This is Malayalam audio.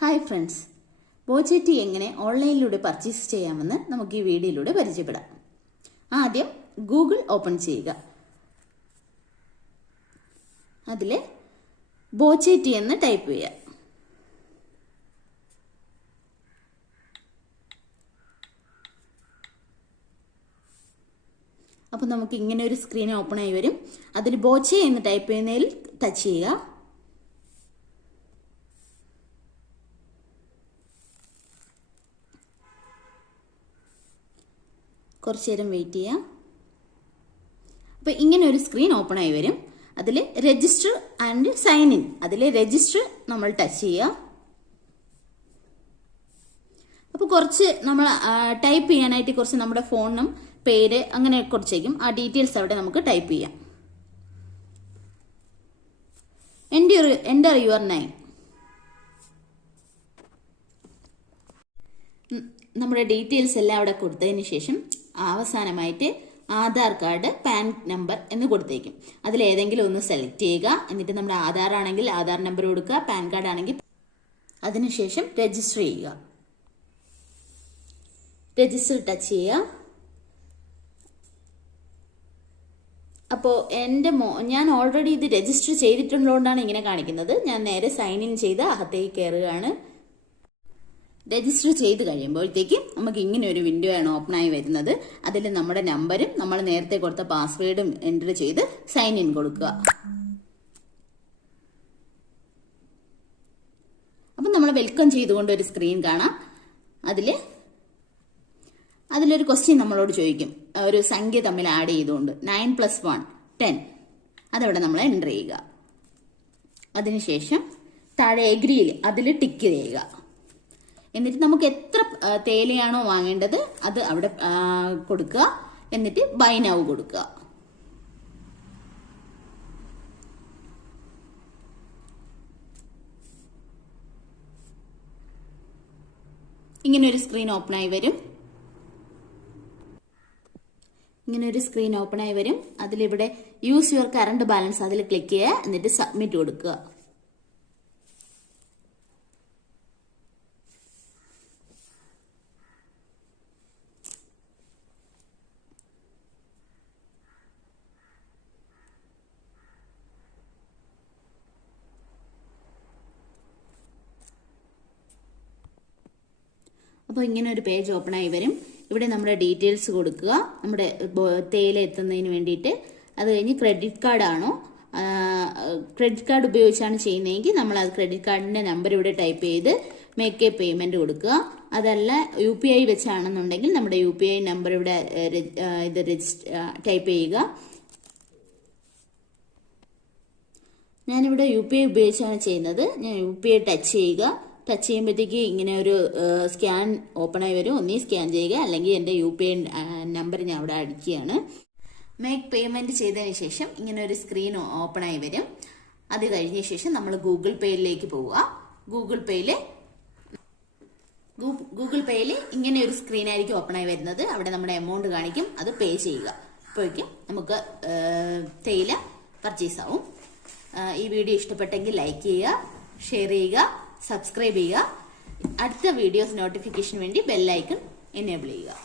ഹായ് ഫ്രണ്ട്സ്, ബോച്ചെട്ടി എങ്ങനെ ഓൺലൈനിലൂടെ പർച്ചേസ് ചെയ്യാമെന്ന് നമുക്ക് ഈ വീഡിയോയിലൂടെ പരിചയപ്പെടാം. ആദ്യം ഗൂഗിൾ ഓപ്പൺ ചെയ്യുക. അതിൽ ബോച്ചെട്ടി എന്ന് ടൈപ്പ് ചെയ്യുക. അപ്പോൾ നമുക്ക് ഇങ്ങനെ ഒരു സ്ക്രീൻ ഓപ്പൺ ആയി വരും. അതിൽ ബോച്ചെ എന്ന് ടൈപ്പ് ചെയ്യുന്നതിൽ ടച്ച് ചെയ്യുക. കുറച്ചു നേരം വെയിറ്റ് ചെയ്യാം. അപ്പോൾ ഇങ്ങനെ ഒരു സ്ക്രീൻ ഓപ്പൺ ആയി വരും. അതിൽ രജിസ്റ്റർ ആൻഡ് സൈൻ ഇൻ, അതിൽ രജിസ്റ്റർ നമ്മൾ ടച്ച് ചെയ്യുക. അപ്പോൾ കുറച്ച് നമ്മൾ ടൈപ്പ് ചെയ്യാനായിട്ട് കുറച്ച് നമ്മുടെ ഫോണും പേര് അങ്ങനെ കുറച്ചേക്കും. ആ ഡീറ്റെയിൽസ് അവിടെ നമുക്ക് ടൈപ്പ് ചെയ്യാം. Enter your name. നമ്മുടെ ഡീറ്റെയിൽസ് എല്ലാം അവിടെ കൊടുത്തതിന് ശേഷം അവസാനമായിട്ട് ആധാർ കാർഡ്, പാൻ നമ്പർ എന്ന് കൊടുത്തേക്കും. അതിലേതെങ്കിലും ഒന്ന് സെലക്ട് ചെയ്യുക. എന്നിട്ട് നമ്മുടെ ആധാർ ആണെങ്കിൽ ആധാർ നമ്പർ കൊടുക്കുക, പാൻ കാർഡ് ആണെങ്കിൽ. അതിനുശേഷം രജിസ്റ്റർ ചെയ്യുക. രജിസ്റ്റർ ടച്ച് ചെയ്യുക. അപ്പോൾ ഞാൻ ഓൾറെഡി ഇത് രജിസ്റ്റർ ചെയ്തിട്ടുള്ളതുകൊണ്ടാണ് ഇങ്ങനെ കാണിക്കുന്നത്. ഞാൻ നേരെ സൈൻ ഇൻ ചെയ്ത് അകത്തേക്ക് കയറുകയാണ്. രജിസ്റ്റർ ചെയ്ത് കഴിയുമ്പോഴത്തേക്ക് നമുക്ക് ഇങ്ങനെ ഒരു വിൻഡോ ആണ് ഓപ്പൺ ആയി വരുന്നത്. അതിൽ നമ്മുടെ നമ്പരും നമ്മൾ നേരത്തെ കൊടുത്ത പാസ്വേഡും എൻ്റർ ചെയ്ത് സൈൻ ഇൻ കൊടുക്കുക. അപ്പം നമ്മൾ വെൽക്കം ചെയ്തുകൊണ്ട് ഒരു സ്ക്രീൻ കാണാം. അതിലൊരു ക്വസ്റ്റ്യൻ നമ്മളോട് ചോദിക്കും, ഒരു സംഖ്യ തമ്മിൽ ആഡ് ചെയ്തുകൊണ്ട് 9 + 1 10. അതവിടെ നമ്മൾ എൻ്റർ ചെയ്യുക. അതിനുശേഷം താഴെ എഗ്രിയിൽ അതിൽ ടിക്ക് ചെയ്യുക. എന്നിട്ട് നമുക്ക് എത്ര തേയിലയാണോ വാങ്ങേണ്ടത് അത് അവിടെ കൊടുക്കുക. എന്നിട്ട് ബൈ നൗ കൊടുക്കുക. ഇങ്ങനെ ഒരു സ്ക്രീൻ ഓപ്പൺ ആയി വരും. അതിലിവിടെ യൂസ് യുവർ കറണ്ട് ബാലൻസ് അതിൽ ക്ലിക്ക് ചെയ്യുക. എന്നിട്ട് സബ്മിറ്റ് കൊടുക്കുക. അപ്പോൾ ഇങ്ങനെ ഒരു പേജ് ഓപ്പൺ ആയി വരും. ഇവിടെ നമ്മുടെ ഡീറ്റെയിൽസ് കൊടുക്കുക, നമ്മുടെ തേയില എത്തുന്നതിന് വേണ്ടിയിട്ട്. അത് കഴിഞ്ഞ് ക്രെഡിറ്റ് കാർഡ് ആണോ, ക്രെഡിറ്റ് കാർഡ് ഉപയോഗിച്ചാണ് ചെയ്യുന്നതെങ്കിൽ നമ്മൾ അത് ക്രെഡിറ്റ് കാർഡിന്റെ നമ്പർ ഇവിടെ ടൈപ്പ് ചെയ്ത് മേക്ക് എ പേയ്മെന്റ് കൊടുക്കുക. അതല്ല UPI വെച്ചാണെന്നുണ്ടെങ്കിൽ നമ്മുടെ UPI നമ്പർ ഇവിടെ ഇത് ടൈപ്പ് ചെയ്യുക. ഞാനിവിടെ UPI ഉപയോഗിച്ചാണ് ചെയ്യുന്നത്. ഞാൻ UPI ടച്ച് ചെയ്യുക. ടച്ച് ചെയ്യുമ്പോഴത്തേക്ക് ഇങ്ങനെ ഒരു സ്കാൻ ഓപ്പൺ ആയി വരും. ഒന്നീ സ്കാൻ ചെയ്യുക, അല്ലെങ്കിൽ എൻ്റെ UPI നമ്പർ ഞാൻ അവിടെ അടിക്കുകയാണ്. മേക്ക് പേയ്മെന്റ് ചെയ്തതിന് ശേഷം ഇങ്ങനെ ഒരു സ്ക്രീൻ ഓപ്പൺ ആയി വരും. അത് കഴിഞ്ഞ ശേഷം നമ്മൾ ഗൂഗിൾ പേയിലേക്ക് പോവുക. ഗൂഗിൾ പേയിൽ ഇങ്ങനെ ഒരു സ്ക്രീൻ ആയിരിക്കും ഓപ്പൺ ആയി വരുന്നത്. അവിടെ നമ്മുടെ എമൗണ്ട് കാണിക്കും, അത് പേ ചെയ്യുക. അപ്പോഴേക്കും നമുക്ക് തേയില പർച്ചേസ് ആവും. ഈ വീഡിയോ ഇഷ്ടപ്പെട്ടെങ്കിൽ ലൈക്ക് ചെയ്യുക, ഷെയർ ചെയ്യുക, സബ്സ്ക്രൈബ് ചെയ്യുക. അടുത്ത വീഡിയോസ് നോട്ടിഫിക്കേഷൻ വേണ്ടി ബെൽ ഐക്കൺ എനേബിൾ ചെയ്യുക.